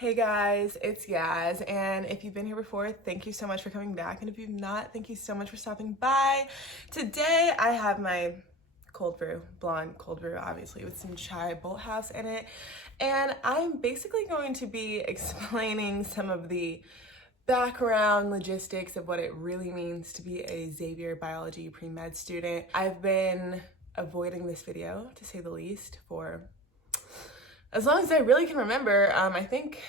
Hey guys, it's Yaz, and if you've been here before, thank you so much for coming back, and if you've not, thank you so much for stopping by. Today I have my cold brew, blonde cold brew, obviously, with some chai bolt house in it, and I'm basically going to be explaining some of the background logistics of what it really means to be a Xavier biology pre-med student. I've been avoiding this video, to say the least, for as long as I really can remember. I think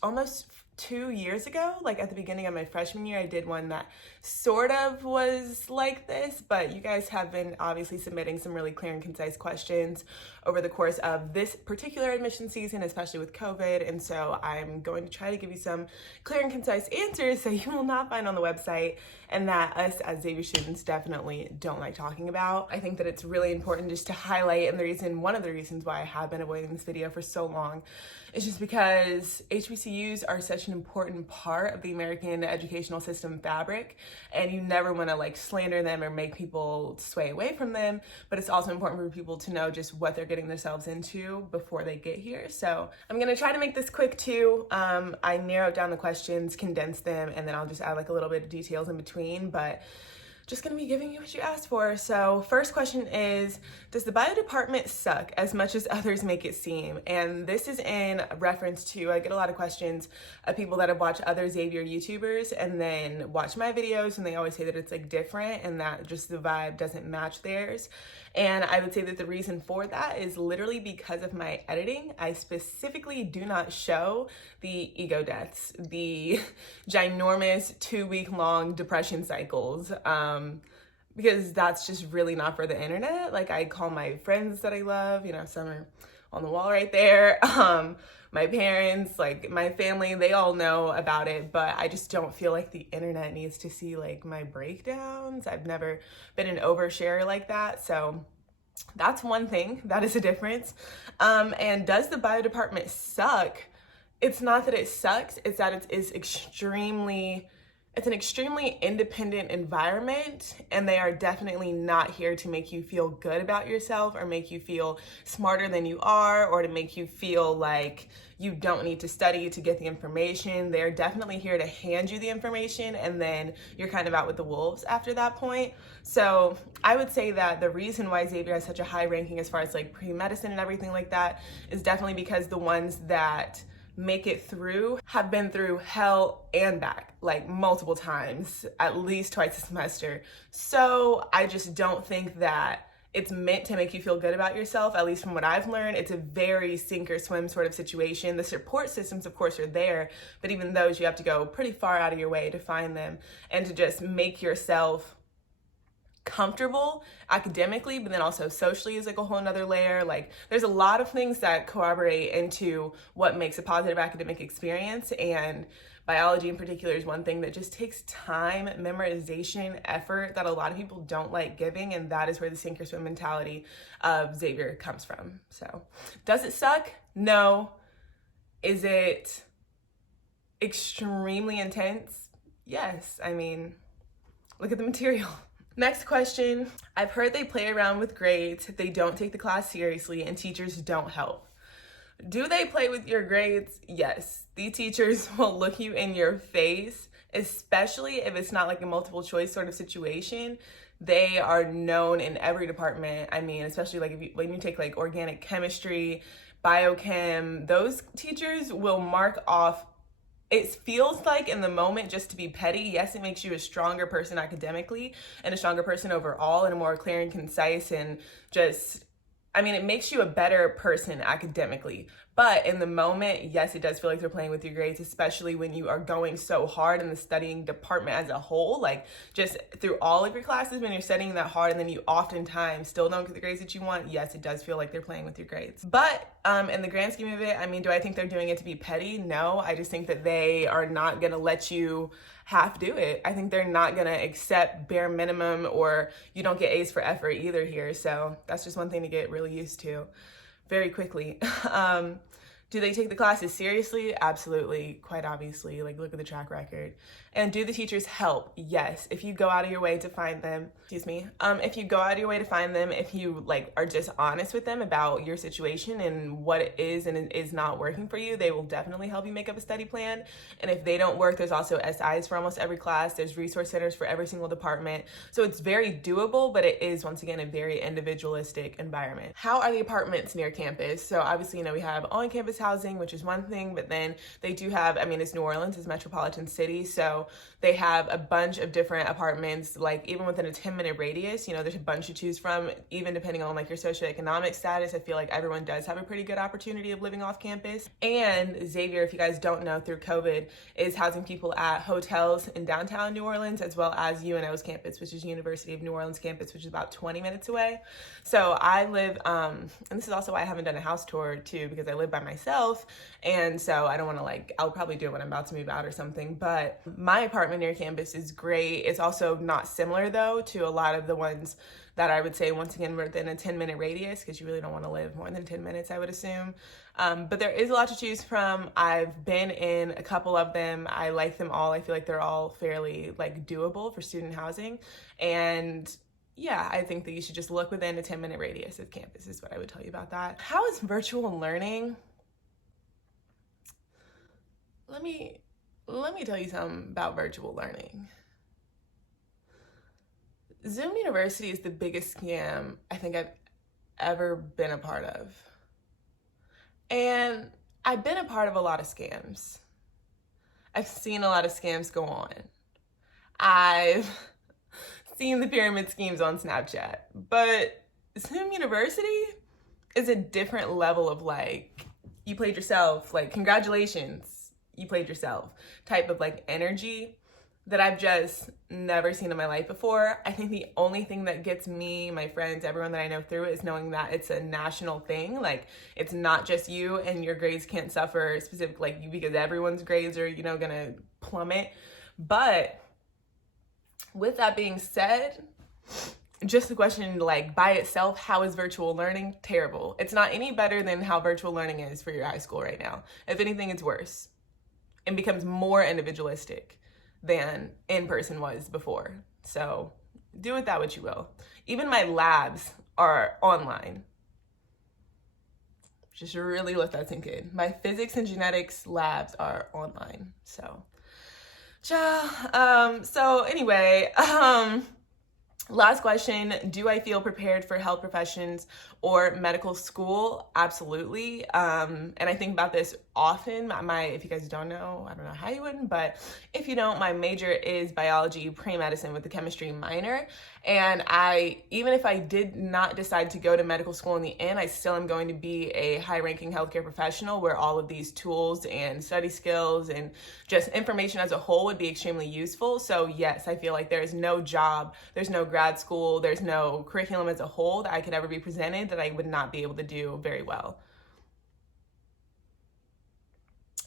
almost 2 years ago, like at the beginning of my freshman year, I did one that sort of was like this, but you guys have been obviously submitting some really clear and concise questions over the course of this particular admission season, especially with COVID, and so I'm going to try to give you some clear and concise answers that you will not find on the website and that us as Xavier students definitely don't like talking about. I think that it's really important just to highlight, and one of the reasons why I have been avoiding this video for so long is just because HBCUs are such an important part of the American educational system fabric, and you never want to like slander them or make people sway away from them, but it's also important for people to know just what they're getting themselves into before they get here. So I'm gonna try to make this quick too. I narrowed down the questions, condensed them, and then I'll just add like a little bit of details in between, but just gonna be giving you what you asked for. So first question is, does the bio department suck as much as others make it seem? And this is in reference to, I get a lot of questions of people that have watched other Xavier YouTubers and then watch my videos, and they always say that it's like different and that just the vibe doesn't match theirs. And I would say that the reason for that is literally because of my editing. I specifically do not show the ego deaths, the ginormous 2-week-long depression cycles, because that's just really not for the internet. Like, I call my friends that I love, you know, some are on the wall right there. My parents, like my family, they all know about it, but I just don't feel like the internet needs to see like my breakdowns. I've never been an oversharer like that. So that's one thing, that is a difference. And does the bio department suck? It's not that it sucks, it's that it's an extremely independent environment, and they are definitely not here to make you feel good about yourself or make you feel smarter than you are or to make you feel like you don't need to study to get the information. They're definitely here to hand you the information, and then you're kind of out with the wolves after that point. So I would say that the reason why Xavier has such a high ranking as far as like pre-medicine and everything like that is definitely because the ones that make it through have been through hell and back, like multiple times, at least twice a semester. So I just don't think that it's meant to make you feel good about yourself. At least from what I've learned, it's a very sink or swim sort of situation. The support systems, of course, are there, but even those, you have to go pretty far out of your way to find them and to just make yourself comfortable academically, but then also socially is like a whole nother layer. Like, there's a lot of things that corroborate into what makes a positive academic experience, and biology in particular is one thing that just takes time, memorization, effort that a lot of people don't like giving, and that is where the sink or swim mentality of Xavier comes from. So does it suck? No. Is it extremely intense? Yes. I mean, look at the material. Next question. I've heard they play around with grades, they don't take the class seriously, and teachers don't help. Do they play with your grades? Yes. The teachers will look you in your face, especially if it's not like a multiple choice sort of situation. They are known in every department. I mean, especially like when you take like organic chemistry, biochem, those teachers will mark off. It feels like in the moment just to be petty. Yes, it makes you a stronger person academically and a stronger person overall and a more clear and concise and just, I mean, it makes you a better person academically. But in the moment, yes, it does feel like they're playing with your grades, especially when you are going so hard in the studying department as a whole, like just through all of your classes, when you're studying that hard and then you oftentimes still don't get the grades that you want. Yes, it does feel like they're playing with your grades. But in the grand scheme of it, I mean, do I think they're doing it to be petty? No, I just think that they are not gonna let you half do it. I think they're not gonna accept bare minimum, or you don't get A's for effort either here. So that's just one thing to get really used to very quickly. Do they take the classes seriously? Absolutely, quite obviously. Like, look at the track record. And do the teachers help? Yes. If you go out of your way to find them, if you go out of your way to find them, if you like are just honest with them about your situation and what it is and it is not working for you, they will definitely help you make up a study plan. And if they don't work, there's also SIs for almost every class. There's resource centers for every single department. So it's very doable, but it is, once again, a very individualistic environment. How are the apartments near campus? So obviously, we have on-campus housing, which is one thing, but then they do have, it's New Orleans, it's a metropolitan city, so they have a bunch of different apartments, like even within a 10-minute radius, there's a bunch to choose from, even depending on like your socioeconomic status. I feel like everyone does have a pretty good opportunity of living off campus. And Xavier, if you guys don't know, through COVID, is housing people at hotels in downtown New Orleans, as well as UNO's campus, which is University of New Orleans campus, which is about 20 minutes away. So I live, and this is also why I haven't done a house tour too, because I live by myself. And so I don't want to I'll probably do it when I'm about to move out or something, but my apartment near campus is great. It's also not similar though to a lot of the ones that I would say, once again, within a 10-minute radius, because you really don't want to live more than 10 minutes, I would assume. But there is a lot to choose from. I've been in a couple of them. I like them all. I feel like they're all fairly doable for student housing. And yeah, I think that you should just look within a 10-minute radius of campus is what I would tell you about that. How is virtual learning? Let me tell you something about virtual learning. Zoom University is the biggest scam I think I've ever been a part of. And I've been a part of a lot of scams. I've seen a lot of scams go on. I've seen the pyramid schemes on Snapchat. But Zoom University is a different level of you played yourself, congratulations, you played yourself type of energy that I've just never seen in my life before. I think the only thing that gets me, my friends, everyone that I know through it is knowing that it's a national thing. It's not just you, and your grades can't suffer specifically you, because everyone's grades are, gonna plummet. But with that being said, just the question, by itself, how is virtual learning? Terrible. It's not any better than how virtual learning is for your high school right now. If anything, it's worse and becomes more individualistic than in-person was before. So do with that what you will. Even my labs are online. Just really let that sink in. My physics and genetics labs are online. So anyway, last question, do I feel prepared for health professions or medical school? Absolutely. And I think about this often. If you guys don't know, I don't know how you wouldn't, but if you don't, my major is biology, pre-medicine with the chemistry minor. And even if I did not decide to go to medical school in the end, I still am going to be a high-ranking healthcare professional where all of these tools and study skills and just information as a whole would be extremely useful. So yes, I feel like there is no job, there's no grad school, there's no curriculum as a whole that I could ever be presented that I would not be able to do very well.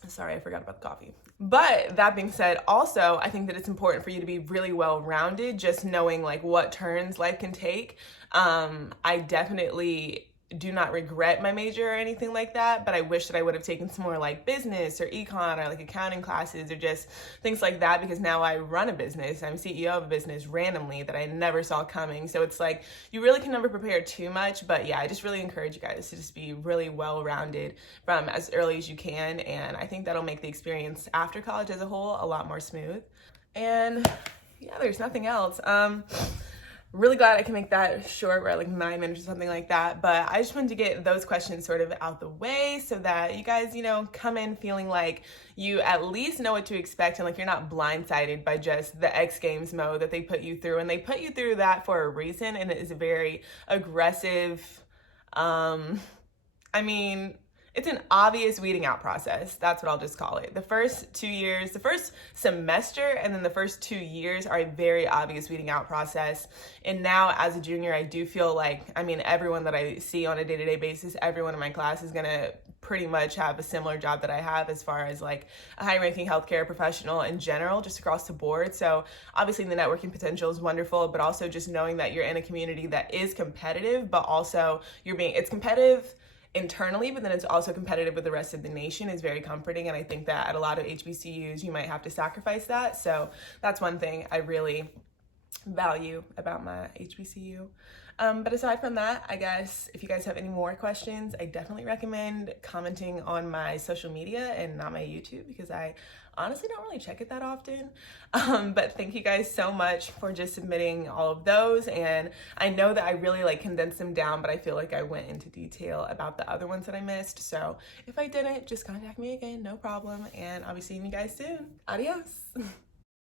Sorry, I forgot about the coffee. But that being said, also, I think that it's important for you to be really well-rounded, just knowing what turns life can take. I definitely do not regret my major or anything like that, but I wish that I would have taken some more business or econ or accounting classes or just things like that, because now I run a business. I'm CEO of a business randomly that I never saw coming. So it's you really can never prepare too much, but yeah, I just really encourage you guys to just be really well-rounded from as early as you can. And I think that'll make the experience after college as a whole a lot more smooth. And yeah, there's nothing else. Really glad I can make that short. We're at 9 minutes or something like that. But I just wanted to get those questions sort of out the way so that you guys, come in feeling like you at least know what to expect and you're not blindsided by just the X Games mode that they put you through. And they put you through that for a reason, and it is a very aggressive, it's an obvious weeding out process. That's what I'll just call it. The first 2 years, the first semester, and then the first 2 years are a very obvious weeding out process. And now as a junior, I do feel everyone that I see on a day-to-day basis, everyone in my class is gonna pretty much have a similar job that I have as far as a high-ranking healthcare professional in general, just across the board. So obviously the networking potential is wonderful, but also just knowing that you're in a community that is competitive, but also it's competitive internally, but then it's also competitive with the rest of the nation is very comforting. And I think that at a lot of HBCUs, you might have to sacrifice that. So that's one thing I really value about my HBCU. But aside from that, I guess if you guys have any more questions, I definitely recommend commenting on my social media and not my YouTube, because I honestly don't really check it that often. But thank you guys so much for just submitting all of those. And I know that I really like condensed them down, but I feel like I went into detail about the other ones that I missed. So if I didn't, just contact me again, no problem. And I'll be seeing you guys soon. Adios.